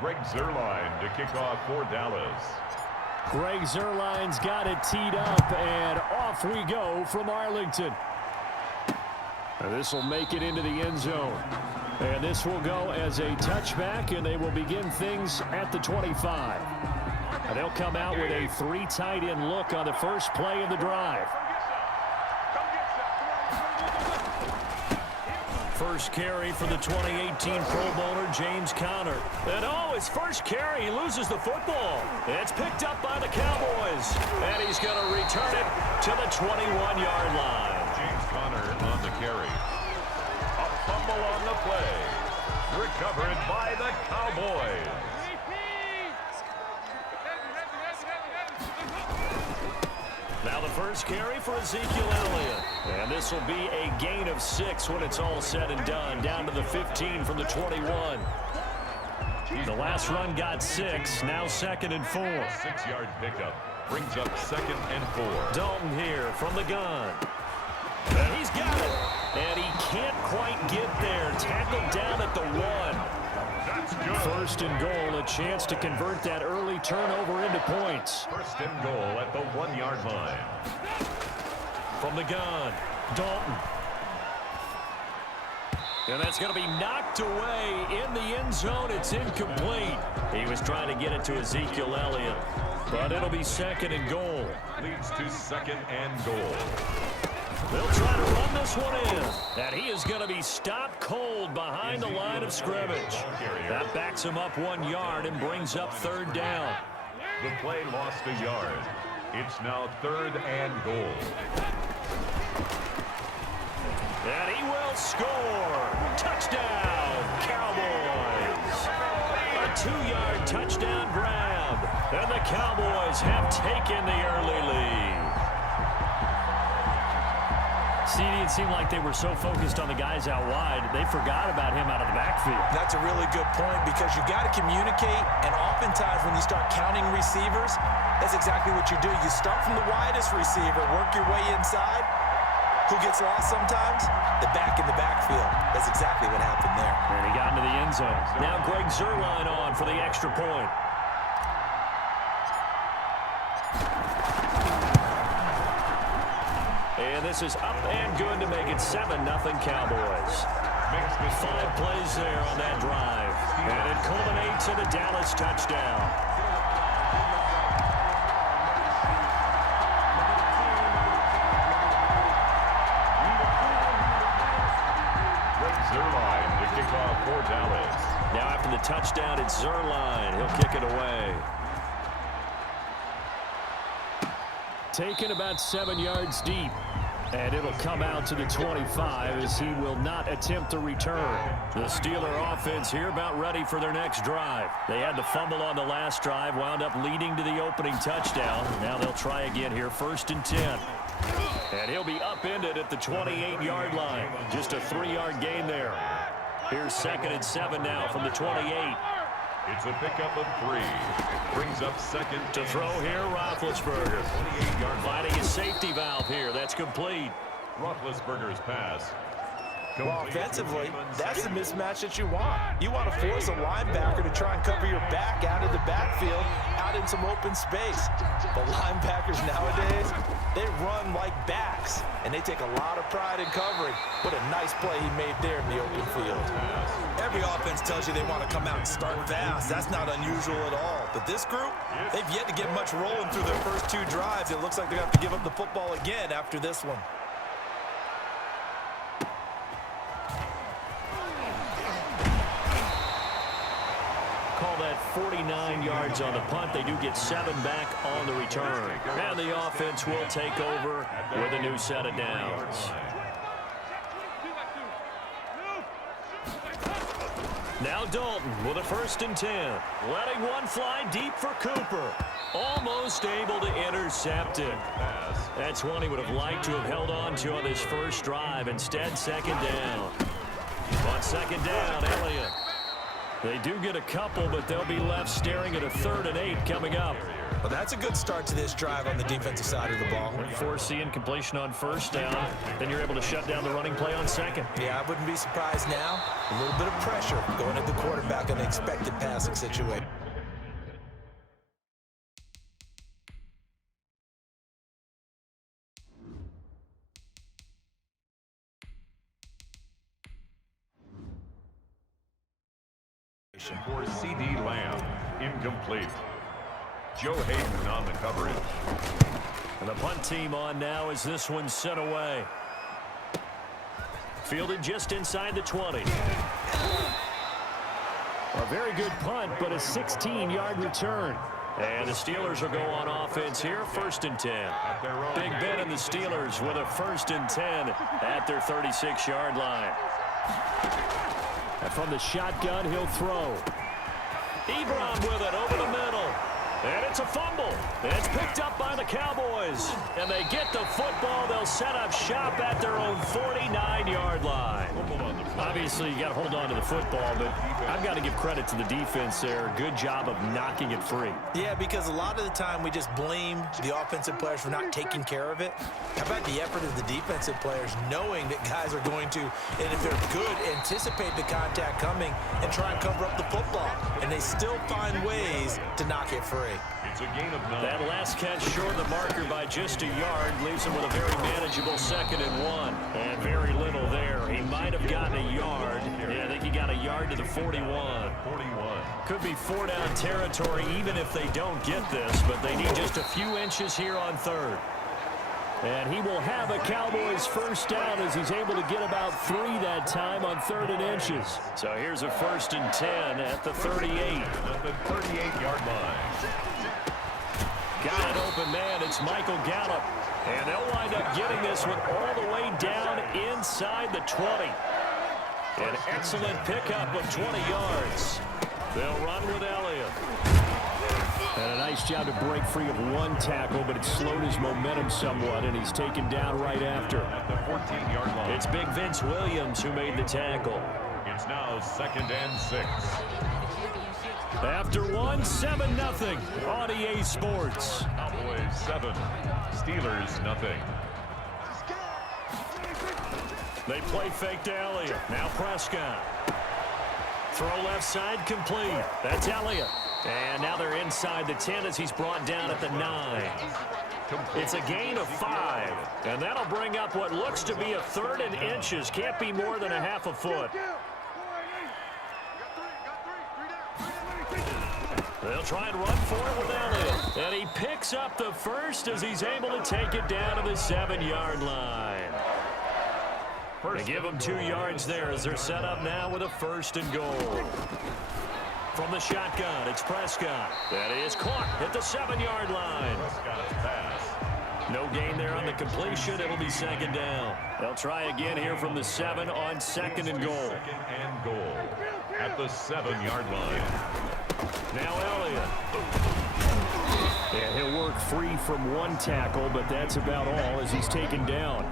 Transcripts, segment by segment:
Greg Zuerlein to kick off for Dallas. Greg Zuerlein's got it teed up, and off we go from Arlington. This will make it into the end zone. And this will go as a touchback, and they will begin things at the 25. And they'll come out with a 3 tight end look on the first play of the drive. First carry for the 2018 Pro Bowler, James Conner. And his first carry, he loses the football. It's picked up by the Cowboys. And he's going to return it to the 21-yard line. James Conner on the carry. A fumble on the play. Recovered by the Cowboys. Now the first carry for Ezekiel Elliott. And this will be a gain of 6 when it's all said and done. Down to the 15 from the 21. The last run got 6. Now 2nd and 4. 6-yard pickup. Brings up 2nd and 4. Dalton here from the gun. And he's got it. And he can't quite get there. Tackled down at the 1. That's good. First and goal, a chance to convert that early turnover into points. First and goal at the 1-yard line. From the gun, Dalton. And that's going to be knocked away in the end zone. It's incomplete. He was trying to get it to Ezekiel Elliott, but it'll be 2nd and goal. Leads to 2nd and goal. They'll try to run this one in. And he is going to be stopped cold behind the line of scrimmage. That backs him up 1 yard and brings up 3rd down. The play lost a yard. It's now 3rd and goal. And he will score. Touchdown, Cowboys. A 2-yard touchdown grab. And the Cowboys have taken the early lead. CD, it seemed like they were so focused on the guys out wide, they forgot about him out of the backfield. That's a really good point because you got to communicate, and oftentimes when you start counting receivers, that's exactly what you do. You start from the widest receiver, work your way inside. Who gets lost sometimes? The back in the backfield. That's exactly what happened there. And he got into the end zone. Now Greg Zuerlein on for the extra point. And this is up and good to make it 7-0 Cowboys. 5 plays there on that drive. And it culminates in a Dallas touchdown. Zuerlein to kick off for Dallas. Now after the touchdown, it's Zuerlein. He'll kick it away. Taken about 7 yards deep. And it'll come out to the 25 as he will not attempt a return. The Steeler offense here about ready for their next drive. They had the fumble on the last drive, wound up leading to the opening touchdown. Now they'll try again here, 1st and 10. And he'll be upended at the 28-yard line. Just a 3-yard gain there. Here's 2nd and 7 now from the 28. It's a pickup of 3. Brings up 2nd. To throw here, Roethlisberger. 28-yard Finding a safety valve here. That's complete. Roethlisberger's pass. Well, offensively, that's the mismatch that you want. You want to force a linebacker to try and cover your back out of the backfield, out in some open space. But linebackers nowadays, they run like backs, and they take a lot of pride in covering. What a nice play he made there in the open field. Every offense tells you they want to come out and start fast. That's not unusual at all. But this group, they've yet to get much rolling through their first 2 drives. It looks like they're going to have to give up the football again after this one. Call that 49 yards on the punt. They do get 7 back on the return. And the offense will take over with a new set of downs. Now Dalton with a 1st and 10. Letting one fly deep for Cooper. Almost able to intercept it. That's one he would have liked to have held on to on this first drive. Instead, 2nd down. On 2nd down, Elliott. They do get a couple, but they'll be left staring at a 3rd and 8 coming up. Well, that's a good start to this drive on the defensive side of the ball. Foreseeing completion on 1st down, then you're able to shut down the running play on 2nd. Yeah, I wouldn't be surprised now. A little bit of pressure going at the quarterback in an expected passing situation. For C.D. Lamb, incomplete. Joe Hayden on the coverage. And the punt team on now as this one sent away. Fielded just inside the 20. A very good punt, but a 16-yard return. And the Steelers will go on offense here, 1st and 10. Big Ben and the Steelers with a 1st and 10 at their 36-yard line. And from the shotgun, he'll throw. Ebron with it over the middle. And it's a fumble. It's picked up by the Cowboys. And they get the football. They'll set up shop at their own 49-yard line. Obviously, you got to hold on to the football, but I've got to give credit to the defense there. Good job of knocking it free. Yeah, because a lot of the time we just blame the offensive players for not taking care of it. How about the effort of the defensive players knowing that guys are going to, and if they're good, anticipate the contact coming and try and cover up the football. And they still find ways to knock it free. It's a gain of 9. That last catch short of the marker by just a yard leaves him with a very manageable 2nd and 1. And very little there. He might have gotten a yard. Yeah, I think he got a yard to the 41. Could be 4-down territory even if they don't get this, but they need just a few inches here on 3rd. And he will have a Cowboys 1st down as he's able to get about 3 that time on 3rd and inches. So here's a 1st and 10 at the 38. At the 38-yard line. Got an open man. It's Michael Gallup. And they'll wind up getting this one all the way down inside the 20. An excellent pickup of 20 yards. They'll run with Elliott. And a nice job to break free of 1 tackle, but it slowed his momentum somewhat, and he's taken down right after. At the 14-yard line. It's Big Vince Williams who made the tackle. It's now 2nd and 6. After 1, 7-0 on EA Sports. Cowboys 7, Steelers nothing. They play fake to Elliott. Now Prescott. Throw left side complete. That's Elliott. And now they're inside the 10 as he's brought down at the 9. It's a gain of 5. And that'll bring up what looks to be a 3rd and inches. Can't be more than a half a foot. They'll try and run for it with Elliott. And he picks up the 1st as he's able to take it down to the 7-yard line. They give him 2 yards there as they're set up now with a 1st and goal. From the shotgun, it's Prescott. That is caught at the 7-yard line. Prescott's pass. No gain there on the completion. It'll be 2nd down. They'll try again here from the 7 on 2nd and goal. 2nd and goal. At the 7-yard line. Now Elliott. And he'll work free from 1 tackle, but that's about all as he's taken down.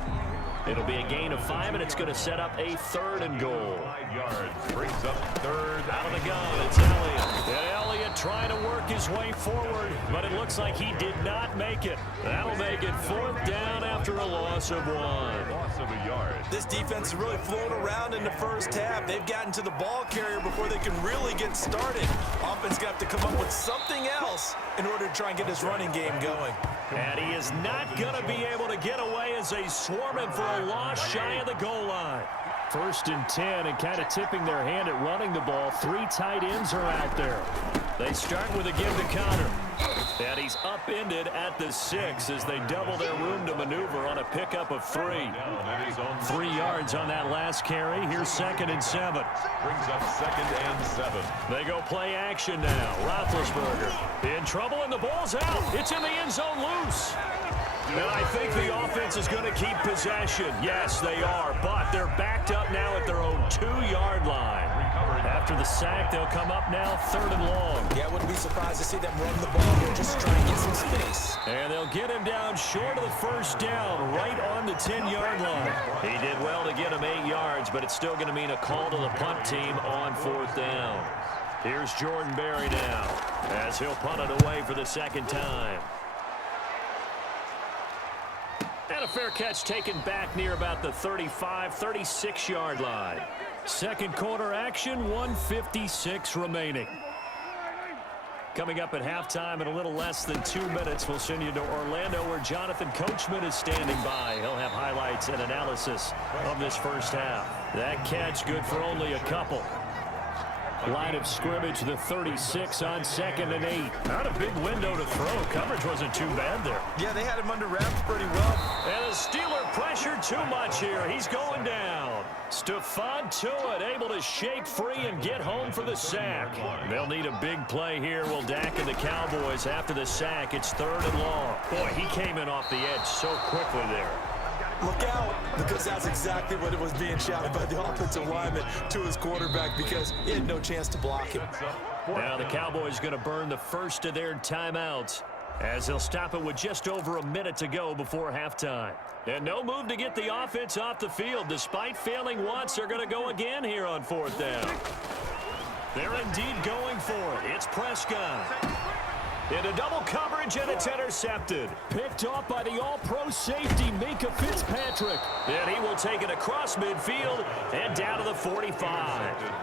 It'll be a gain of 5, and it's going to set up a 3rd and goal. 5 yards. Brings up 3rd. Out of the gun, it's Elliott. And Elliott trying to work his way forward, but it looks like he did not make it. That'll make it 4th down after a loss of 1. Loss of a yard. This defense is really flown around in the 1st half. They've gotten to the ball carrier before they can really get started. Offense got to come up with something else in order to try and get this running game going. And he is not going to be able to get away as they swarm him for a loss shy of the goal line. 1st and 10, and kind of tipping their hand at running the ball. 3 tight ends are out there. They start with a give to counter. And he's upended at the 6 as they double their room to maneuver on a pickup of 3. 3 yards on that last carry. Here's 2nd and 7. Brings up 2nd and 7. They go play action now. Roethlisberger in trouble, and the ball's out. It's in the end zone loose. And I think the offense is going to keep possession. Yes, they are, but they're backed up now at their own 2-yard line. After the sack, they'll come up now 3rd and long. Yeah, I wouldn't be surprised to see them run the ball here just to try and get some space. And they'll get him down short of the 1st down, right on the 10-yard line. He did well to get him 8 yards, but it's still going to mean a call to the punt team on 4th down. Here's Jordan Berry now as he'll punt it away for the second time. And a fair catch taken back near about the 35, 36-yard line. Second quarter action, 1:56 remaining. Coming up at halftime in a little less than 2 minutes, we'll send you to Orlando where Jonathan Coachman is standing by. He'll have highlights and analysis of this first half. That catch good for only a couple. Line of scrimmage, the 36 on 2nd and 8. Not a big window to throw. Coverage wasn't too bad there. Yeah, they had him under wraps pretty well. And the Steeler pressured too much here. He's going down. Stephon Tuitt able to shake free and get home for the sack. They'll need a big play here. Will Dak and the Cowboys after the sack. It's 3rd and long. Boy, he came in off the edge so quickly there. Look out, because that's exactly what it was being shouted by the offensive lineman to his quarterback because he had no chance to block him. Now the Cowboys going to burn the first of their timeouts as they'll stop it with just over a minute to go before halftime. And no move to get the offense off the field. Despite failing once, they're going to go again here on 4th down. They're indeed going for it. It's Prescott. Into double coverage, and it's intercepted. Picked off by the all-pro safety, Minkah Fitzpatrick. And he will take it across midfield and down to the 45.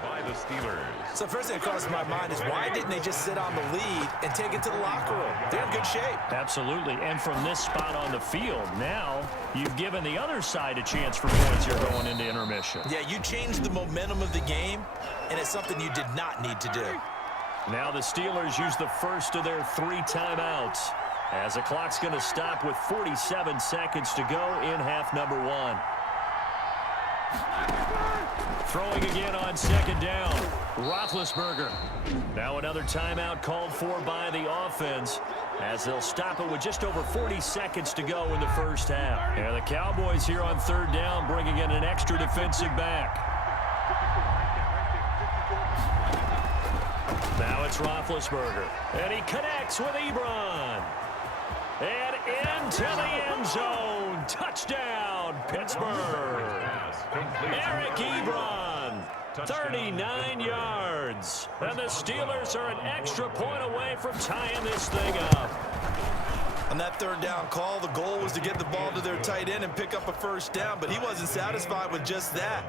By the Steelers. So first thing that crosses my mind is why didn't they just sit on the lead and take it to the locker room? They're in good shape. Absolutely. And from this spot on the field, now you've given the other side a chance for points here going into intermission. Yeah, you changed the momentum of the game, and it's something you did not need to do. Now the Steelers use the first of their 3 timeouts as the clock's going to stop with 47 seconds to go in half number 1. Throwing again on 2nd down. Roethlisberger. Now another timeout called for by the offense as they'll stop it with just over 40 seconds to go in the first half. And the Cowboys here on 3rd down bringing in an extra defensive back. Now it's Roethlisberger, and he connects with Ebron. And into the end zone. Touchdown, Pittsburgh. Eric Ebron, 39 yards. And the Steelers are an extra point away from tying this thing up. On that 3rd down call, the goal was to get the ball to their tight end and pick up a first down, but he wasn't satisfied with just that.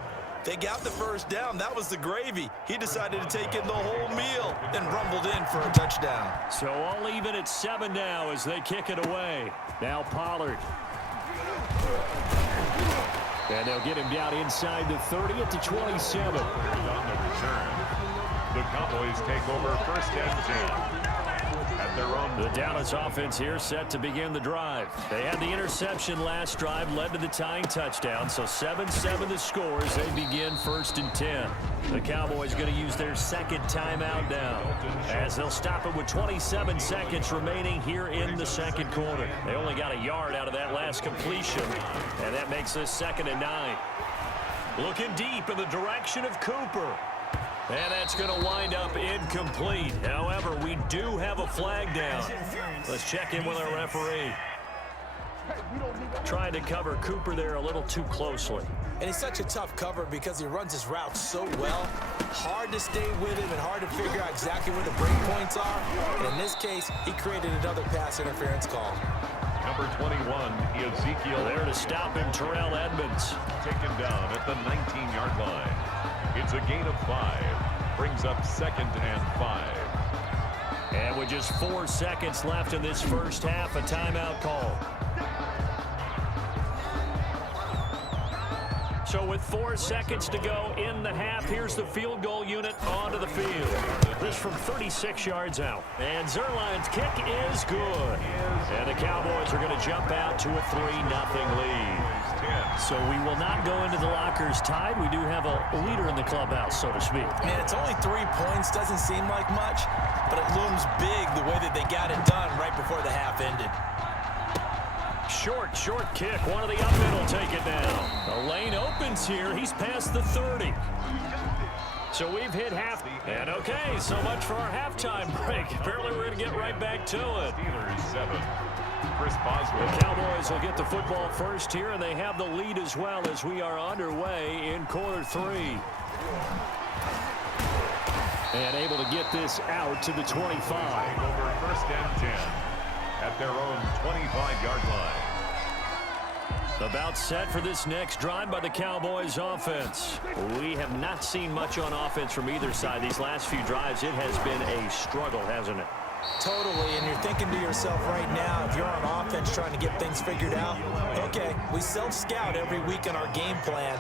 They got the first down. That was the gravy. He decided to take in the whole meal and rumbled in for a touchdown. So all even at 7 now as they kick it away. Now Pollard. And they'll get him down inside the 30 at the 27. On the return, the Cowboys take over 1st and 10. At their own. The Dallas offense here set to begin the drive. They had the interception last drive, led to the tying touchdown. So 7-7 the score as they begin 1st and 10. The Cowboys going to use their 2nd timeout now as they'll stop it with 27 seconds remaining here in the 2nd quarter. They only got a yard out of that last completion, and that makes this 2nd and 9. Looking deep in the direction of Cooper. And that's going to wind up incomplete. However, we do have a flag down. Let's check in with our referee. Trying to cover Cooper there a little too closely. And he's such a tough cover because he runs his route so well. Hard to stay with him and hard to figure out exactly where the break points are. And in this case, he created another pass interference call. Number 21, Ezekiel. There to stop him, Terrell Edmonds. Taken down at the 19-yard line. It's a gain of 5. Brings up 2nd and 5. And with just 4 seconds left in this first half, a timeout call. So with 4 seconds to go in the half, here's the field goal unit onto the field. This from 36 yards out. And Zerline's kick is good. And the Cowboys are going to jump out to a 3-0 lead. So we will not go into the lockers tied. We do have a leader in the clubhouse, so to speak. Man, it's only 3 points. Doesn't seem like much, but it looms big the way that they got it done right before the half ended. Short kick. One of the up men will take it down. The lane opens here. He's past the 30. So we've hit half. And okay, so much for our halftime break. Apparently we're going to get right back to it. Steelers 7. Chris Boswell. The Cowboys will get the football first here, and they have the lead as well as we are underway in quarter 3. And able to get this out to the 25. Over first and 10 at their own 25-yard line. About set for this next drive by the Cowboys offense. We have not seen much on offense from either side. These last few drives, it has been a struggle, hasn't it? Totally, and you're thinking to yourself right now, if you're on offense trying to get things figured out, okay, we self-scout every week in our game plan.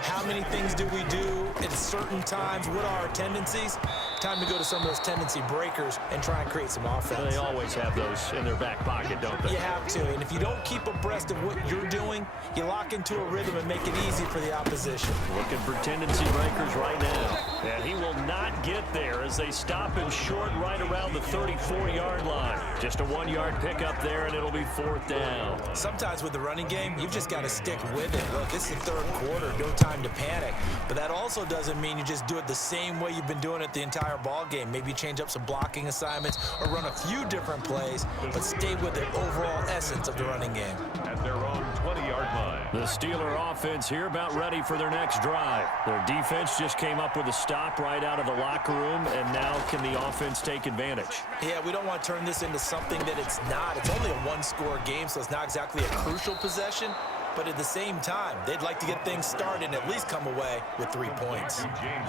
How many things do we do at certain times? What are our tendencies? Time to go to some of those tendency breakers and try and create some offense. They always have those in their back pocket, don't they? You have to, and if you don't keep abreast of what you're doing, you lock into a rhythm and make it easy for the opposition. Looking for tendency breakers right now. And he will not get there as they stop him short right around the 34-yard line. Just a 1-yard pickup there, and it'll be 4th down. Sometimes with the running game, you've just got to stick with it. Look, this is the third quarter, no time to panic. But that also doesn't mean you just do it the same way you've been doing it the entire ball game. Maybe change up some blocking assignments or run a few different plays, but stay with the overall essence of the running game. At their own 20-yard line. The Steeler offense here about ready for their next drive. Their defense just came up with a stop right out of the locker room, and now can the offense take advantage? Yeah, we don't want to turn this into something that it's not. It's only a one-score game, so it's not exactly a crucial possession. But at the same time, they'd like to get things started and at least come away with 3 points.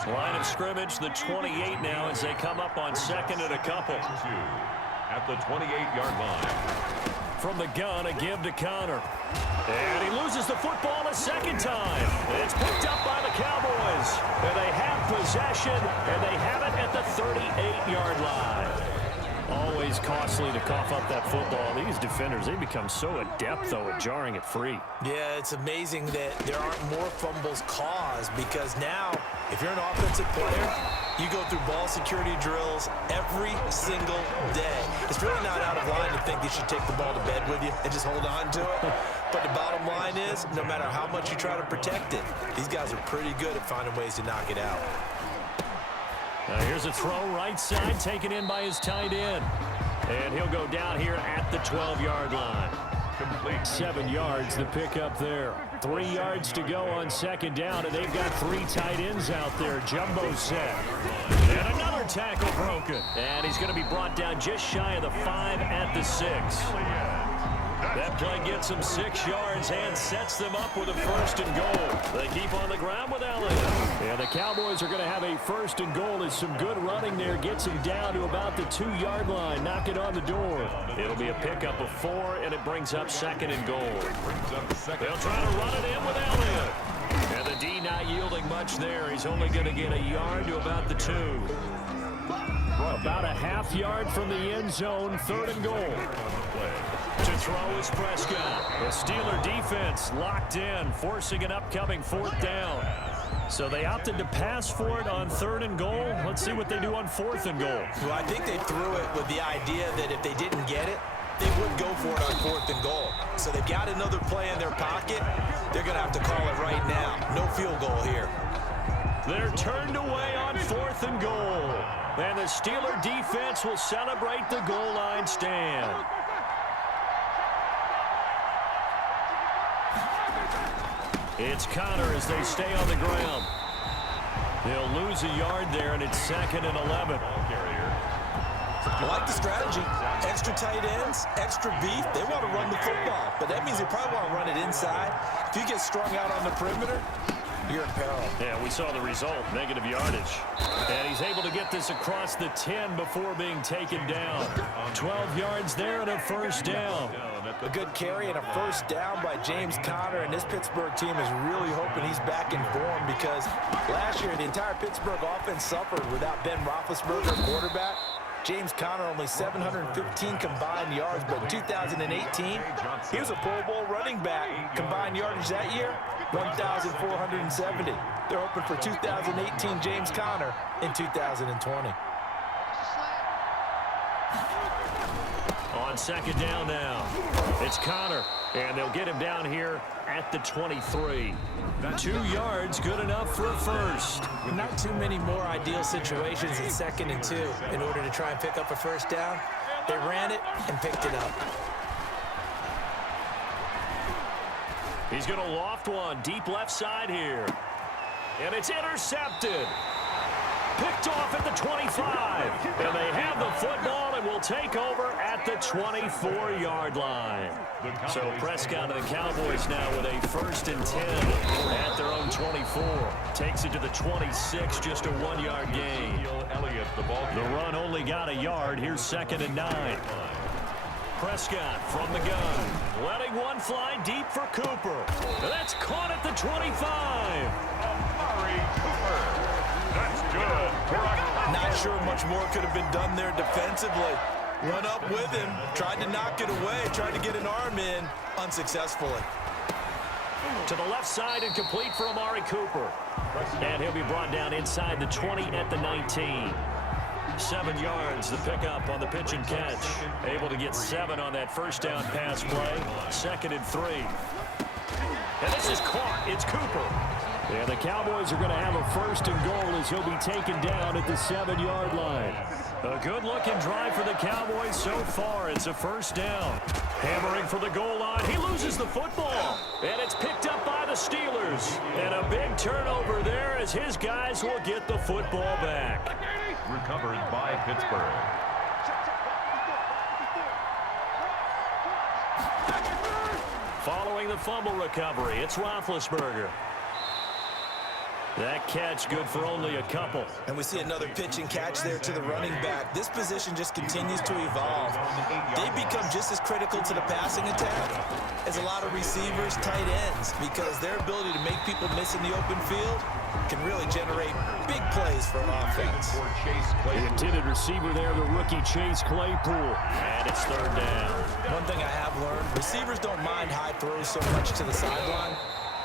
Line of scrimmage, the 28 now as they come up on second and a couple. At the 28-yard line. From the gun, a give to Connor. And he loses the football a second time. It's picked up by the Cowboys. And they have possession, and they have it at the 38-yard line. Always costly to cough up that football. These defenders, they become so adept, though, at jarring it free. Yeah, it's amazing that there aren't more fumbles caused because now, if you're an offensive player, you go through ball security drills every single day. It's really not out of line to think you should take the ball to bed with you and just hold on to it. But the bottom line is, no matter how much you try to protect it, these guys are pretty good at finding ways to knock it out. Here's a throw right side taken in by his tight end. And he'll go down here at the 12-yard line. Complete. 7 yards, the pickup there. 3 yards to go on second down, and they've got 3 tight ends out there. Jumbo set. And another tackle broken. And he's going to be brought down just shy of the 5 at the 6. That play gets him 6 yards and sets them up with a 1st and goal. They keep on the ground with Elliott. And the Cowboys are going to have a 1st and goal as some good running there gets him down to about the 2-yard line. Knock it on the door. It'll be a pickup of 4, and it brings up 2nd and goal. They'll try to run it in with Elliott. And the D not yielding much there. He's only going to get a yard to about the 2. About a half yard from the end zone, 3rd and goal. To throw is Prescott. The Steeler defense locked in, forcing an upcoming 4th down. So they opted to pass for it on 3rd and goal. Let's see what they do on 4th and goal. Well, I think they threw it with the idea that if they didn't get it, they would go for it on 4th and goal. So they've got another play in their pocket. They're going to have to call it right now. No field goal here. They're turned away on 4th and goal. And the Steeler defense will celebrate the goal line stand. It's Connor as they stay on the ground. They'll lose a yard there, and it's 2nd and 11. I like the strategy. Extra tight ends, extra beef. They want to run the football, but that means they probably want to run it inside. If you get strung out on the perimeter, you're in peril. Yeah, we saw the result, negative yardage. And he's able to get this across the 10 before being taken down. 12 yards there and a 1st down. A good carry and a 1st down by James Conner, and this Pittsburgh team is really hoping he's back in form because last year the entire Pittsburgh offense suffered without Ben Roethlisberger, quarterback. James Conner only 715 combined yards, but in 2018, he was a Pro Bowl running back. Combined yardage that year, 1,470. They're hoping for 2018 James Conner in 2020. On 2nd down now, it's Connor, and they'll get him down here at the 23. 2 yards, good enough for a 1st. Not too many more ideal situations in 2nd and 2 in order to try and pick up a 1st down. They ran it and picked it up. He's going to loft one deep left side here. And it's intercepted. picked off at the 25. And they have the football and will take over at the 24-yard line. So Prescott and the Cowboys now with a 1st and 10 at their own 24. Takes it to the 26, just a 1-yard gain. The run only got a yard. Here's 2nd and 9. Prescott from the gun, letting one fly deep for Cooper. That's caught at the 25. Amari Cooper. That's good for a touchdown. Not sure much more could have been done there defensively. Run up with him, tried to knock it away, tried to get an arm in, unsuccessfully. To the left side and complete for Amari Cooper. And he'll be brought down inside the 20 at the 19. 7 yards, the pickup on the pitch and catch. Able to get 7 on that first down pass play. 2nd and 3. And this is caught. It's Cooper. And the Cowboys are going to have a 1st and goal as he'll be taken down at the 7-yard line. A good-looking drive for the Cowboys so far. It's a 1st down. Hammering for the goal line. He loses the football. And it's picked up by the Steelers. And a big turnover there as his guys will get the football back. Recovered by Pittsburgh. Following the fumble recovery, it's Roethlisberger. That catch good for only a couple. And we see another pitch and catch there to the running back. This position just continues to evolve. They become just as critical to the passing attack as a lot of receivers, tight ends, because their ability to make people miss in the open field can really generate big plays for an offense. The intended receiver there, the rookie Chase Claypool. And it's 3rd down. One thing I have learned, receivers don't mind high throws so much to the sideline,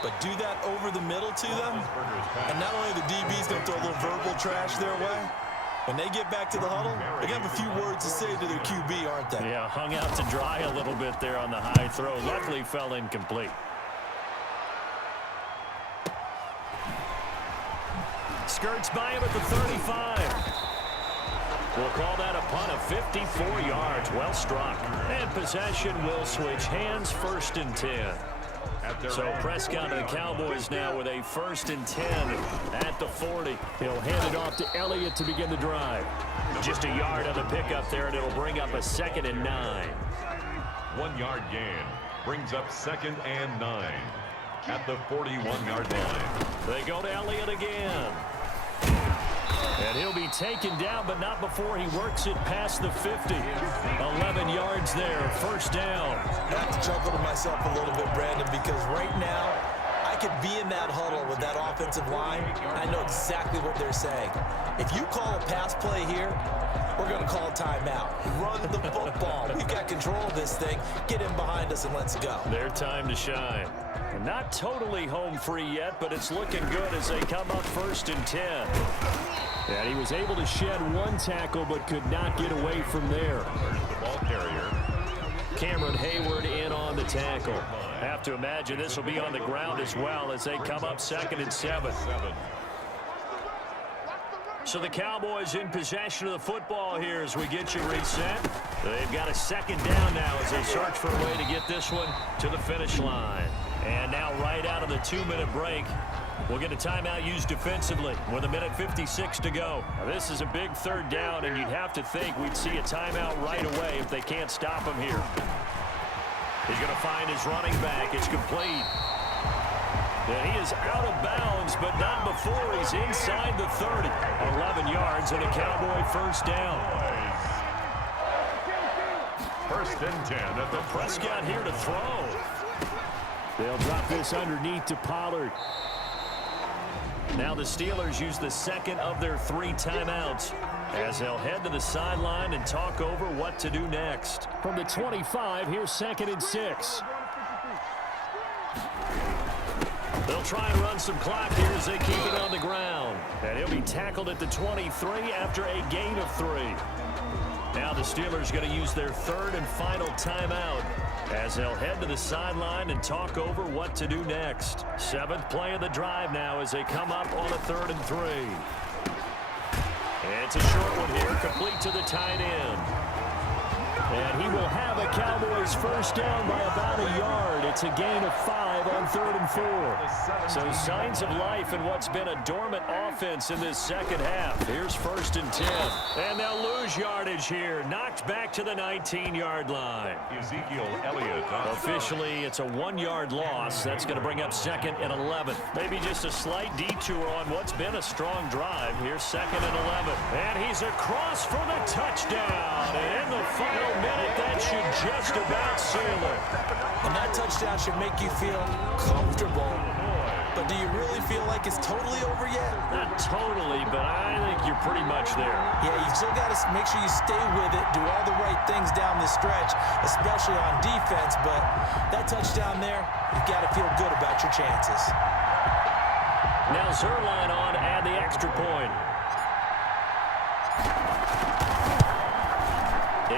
but do that over the middle to them, and not only the DB's going to throw a little verbal trash their way, when they get back to the huddle, they're going to have a few words to say to their QB, aren't they? Yeah, hung out to dry a little bit there on the high throw. Luckily fell incomplete. Skirts by him at the 35. We'll call that a punt of 54 yards. Well struck. And possession will switch hands. 1st and 10. So Prescott and the Cowboys now with a 1st and 10 at the 40. He'll hand it off to Elliott to begin the drive. Just a yard on the pickup there, and it'll bring up a 2nd and 9. 1-yard gain brings up 2nd and 9 at the 41-yard line. They go to Elliott again. And he'll be taken down, but not before he works it past the 50. 11 yards there, 1st down. I have to chuckle to myself a little bit, Brandon, because right now I could be in that huddle with that offensive line. I know exactly what they're saying. If you call a pass play here, we're going to call a timeout. Run the football. We've got control of this thing. Get in behind us and let's go. Their time to shine. Not totally home free yet, but it's looking good as they come up 1st and 10. And he was able to shed 1 tackle, but could not get away from there. There's the ball carrier. Cameron Hayward in on the tackle. Have to imagine this will be on the ground as well as they come up 2nd and 7. So the Cowboys in possession of the football here as we get you reset. They've got a 2nd down now as they search for a way to get this one to the finish line. And now right out of the 2-minute break, we'll get a timeout used defensively with 1:56 to go. Now this is a big 3rd down, and you'd have to think we'd see a timeout right away if they can't stop him here. He's going to find his running back. It's complete. And he is out of bounds, but not before he's inside the 30. 11 yards and a Cowboy 1st down. 1st and 10 at the Prescott here to throw. They'll drop this underneath to Pollard. Now the Steelers use the 2nd of their 3 timeouts as they'll head to the sideline and talk over what to do next. From the 25, here's 2nd and 6. They'll try and run some clock here as they keep it on the ground. And he'll be tackled at the 23 after a gain of 3. Now the Steelers going to use their 3rd and final timeout as they'll head to the sideline and talk over what to do next. 7th play of the drive now as they come up on a 3rd and 3. It's a short one here, complete to the tight end. And he will have a Cowboys first down by about a yard. It's a gain of 5 on 3rd and 4. So signs of life in what's been a dormant offense in this second half. Here's 1st and 10. And they'll lose yardage here. Knocked back to the 19-yard line. Ezekiel Elliott. Officially, it's a 1-yard loss. That's going to bring up 2nd and 11. Maybe just a slight detour on what's been a strong drive. Here's 2nd and 11. And he's across for the touchdown. And in the final minute, that should just about seal it. And that touchdown should make you feel comfortable. But do you really feel like it's totally over yet? Not totally, but I think you're pretty much there. Yeah, you've still got to make sure you stay with it, do all the right things down the stretch, especially on defense. But that touchdown there, you've got to feel good about your chances. Now Zerline on to add the extra point.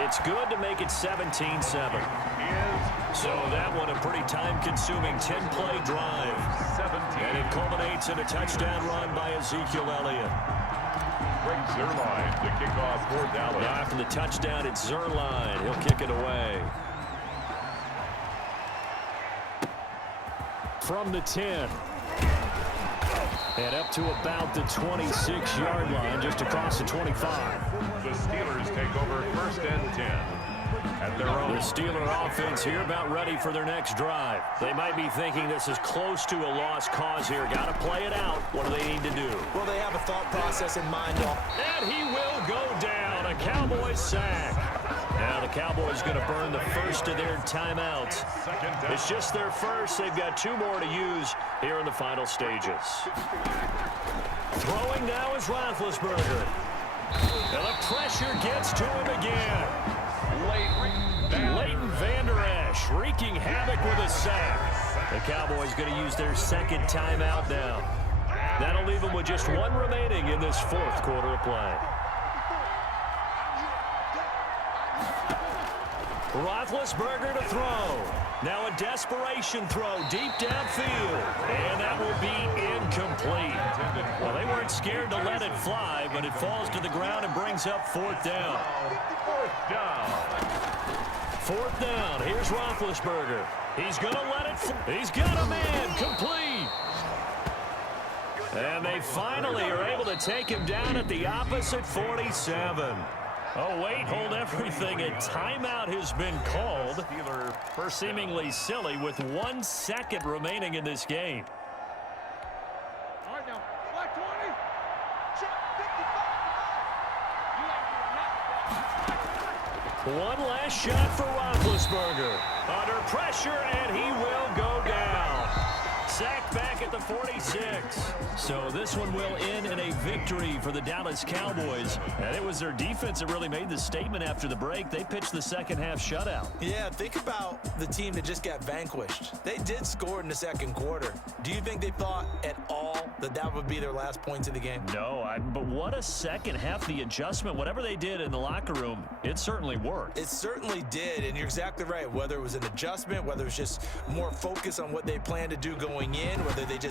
It's good to make it 17-7. So that one a pretty time-consuming 10-play drive. And it culminates in a touchdown run by Ezekiel Elliott. Greg Zerline to kick off for Dallas. Now after the touchdown, it's Zerline. He'll kick it away. From the 10. And up to about the 26-yard line, just across the 25. The Steelers take over 1st and 10. At their own. The Steeler offense here about ready for their next drive. They might be thinking this is close to a lost cause here. Got to play it out. What do they need to do? Well, they have a thought process in mind. And he will go down. A Cowboys sack. Now the Cowboys going to burn the first of their timeouts. It's just their first. They've got 2 more to use here in the final stages. Throwing now is Roethlisberger. And the pressure gets to him again. Leighton Vander Esch wreaking havoc with a sack. The Cowboys going to use their 2nd timeout now. That'll leave them with just 1 remaining in this 4th quarter of play. Roethlisberger to throw. Now a desperation throw deep downfield. And that will be incomplete. Well, they weren't scared to let it fly, but it falls to the ground and brings up 4th down. 4th down. 4th down. Here's Roethlisberger. He's going to let it fly. He's got a man complete. And they finally are able to take him down at the opposite 47. Oh, wait, hold everything. A timeout has been called for seemingly silly with 1 second remaining in this game. All right, now, flag 20. Shot 55. One last shot for Roethlisberger. Under pressure, and he will go down. Sacked back at the 46. So this one will end in a victory for the Dallas Cowboys. And it was their defense that really made the statement after the break. They pitched the second half shutout. Yeah, think about the team that just got vanquished. They did score in the 2nd quarter. Do you think they thought at all that that would be their last points of the game? No, but what a second half. The adjustment, whatever they did in the locker room, it certainly worked. It certainly did, and you're exactly right. Whether it was an adjustment, whether it was just more focus on what they planned to do going in, whether they just